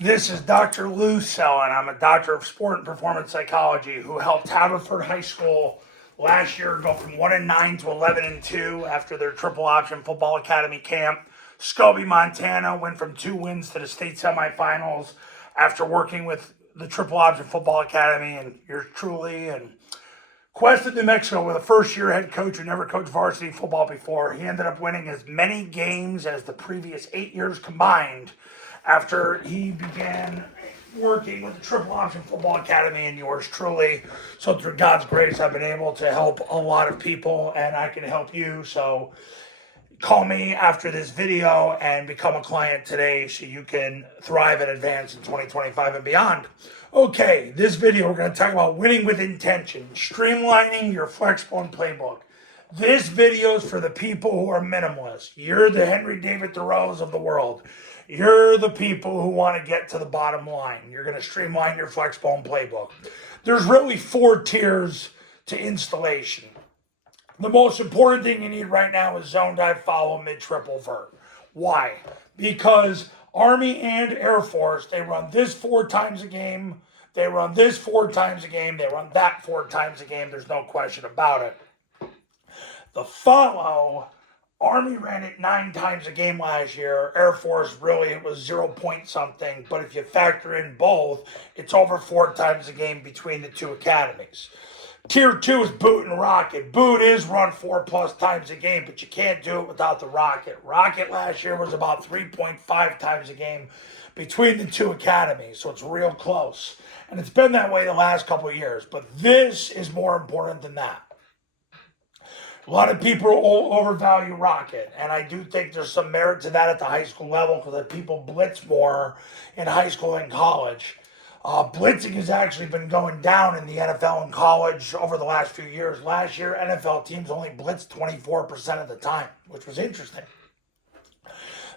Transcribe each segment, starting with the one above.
This is Dr. Lou and I'm a doctor of sport and performance psychology who helped Haverford High School last year go from 1-9 to 11-2 after their Triple Option Football Academy camp. Scobie, Montana went from 2 wins to the state semifinals after working with the Triple Option Football Academy and yours truly. And Quest, New Mexico, with a first-year head coach who never coached varsity football before. He ended up winning as many games as the previous 8 years combined after he began working with the Triple Option Football Academy and yours truly. So through God's grace, I've been able to help a lot of people, and I can help you. So call me after this video and become a client today so you can thrive and advance in 2025 and beyond. Okay, this video we're going to talk about winning with intention, streamlining your Flexbone Playbook. This video is for the people who are minimalists. You're the Henry David Thoreaus of the world. You're the people who want to get to the bottom line. You're going to streamline your Flexbone Playbook. There's really 4 tiers to installation. The most important thing you need right now is zone dive, follow, mid, triple, vert. Why? Because Army and Air Force, they run this 4 times a game. They run this 4 times a game. They run that 4 times a game. There's no question about it. The follow, Army ran it 9 times a game last year. Air Force, really, it was 0 point something. But if you factor in both, it's over 4 times a game between the 2 academies. Tier 2 is boot and rocket. Boot is run 4+ times a game, but you can't do it without the rocket. Rocket last year was about 3.5 times a game between the 2 academies, so it's real close. And it's been that way the last couple of years, but this is more important than that. A lot of people overvalue rocket, and I do think there's some merit to that at the high school level because people blitz more in high school and college. Blitzing has actually been going down in the NFL and college over the last few years. Last year, NFL teams only blitzed 24% of the time, which was interesting.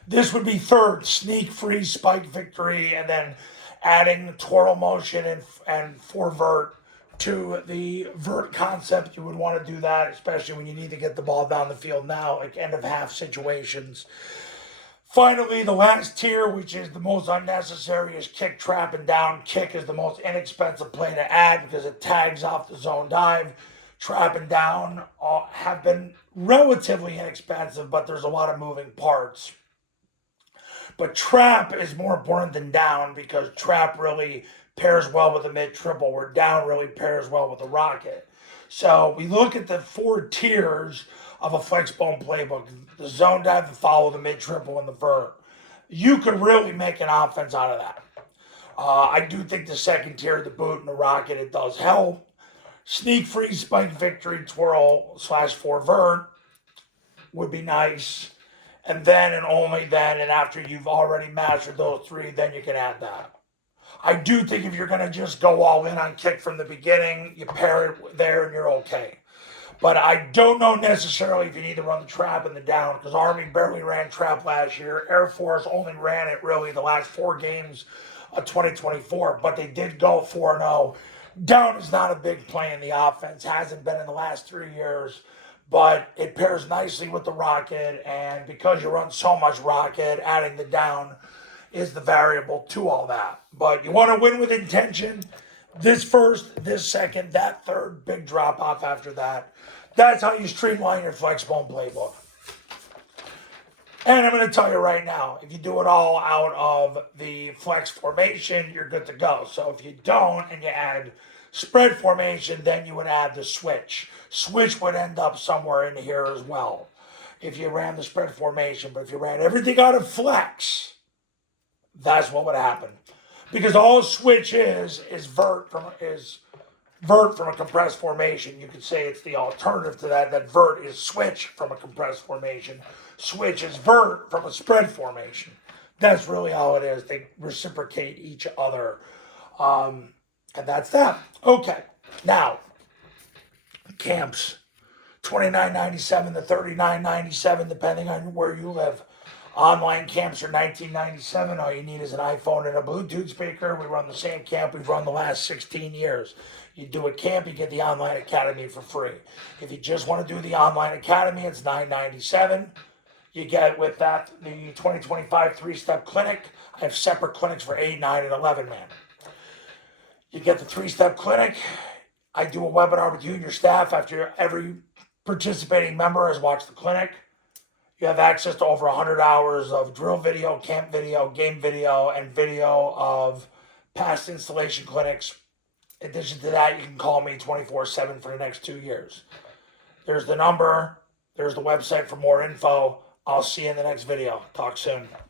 This would be third, sneak, freeze, spike, victory, and then adding twirl motion and for vert to the vert concept. You would want to do that, especially when you need to get the ball down the field now, like end of half situations. Finally, the last tier, which is the most unnecessary, is kick, trap, and down. Kick is the most inexpensive play to add because it tags off the zone dive. Trap and down have been relatively inexpensive, but there's a lot of moving parts. But trap is more important than down because trap really pairs well with the mid-triple, where down really pairs well with the rocket. So we look at the 4 tiers of a Flexbone Playbook: the zone dive, the follow, the mid-triple, and the vert. You could really make an offense out of that. I do think the second tier, the boot and the rocket, it does help. Sneak, freeze, spike, victory, twirl, /4 vert would be nice. And then and only then, and after you've already mastered those 3, then you can add that. I do think if you're going to just go all in on kick from the beginning, you pair it there and you're okay. But I don't know necessarily if you need to run the trap and the down because Army barely ran trap last year. Air Force only ran it really the last 4 games of 2024, but they did go 4-0. Down is not a big play in the offense, hasn't been in the last 3 years, but it pairs nicely with the rocket, and because you run so much rocket, adding the down is the variable to all that. But you want to win with intention. This first, this second, that third, big drop off after that. That's how you streamline your Flexbone Playbook. And I'm going to tell you right now, if you do it all out of the flex formation, you're good to go. So if you don't and you add spread formation, then you would add the switch. Switch would end up somewhere in here as well if you ran the spread formation. But if you ran everything out of flex, that's what would happen. Because all switch is vert from a compressed formation. You could say it's the alternative to that. That vert is switch from a compressed formation. Switch is vert from a spread formation. That's really all it is. They reciprocate each other. And that's that. Okay. Now, camps. $29.97 to $39.97 depending on where you live. Online camps are $19.97. All you need is an iPhone and a Bluetooth speaker. We run the same camp we've run the last 16 years. You do a camp, you get the online academy for free. If you just want to do the online academy, it's $9.97. You get with that the 2025 3-step clinic. I have separate clinics for 8, 9, and 11 man. You get the 3-step clinic. I do a webinar with you and your staff after every participating member has watched the clinic. You have access to over 100 hours of drill video, camp video, game video, and video of past installation clinics. In addition to that, you can call me 24/7 for the next 2 years. There's the number. There's the website for more info. I'll see you in the next video. Talk soon.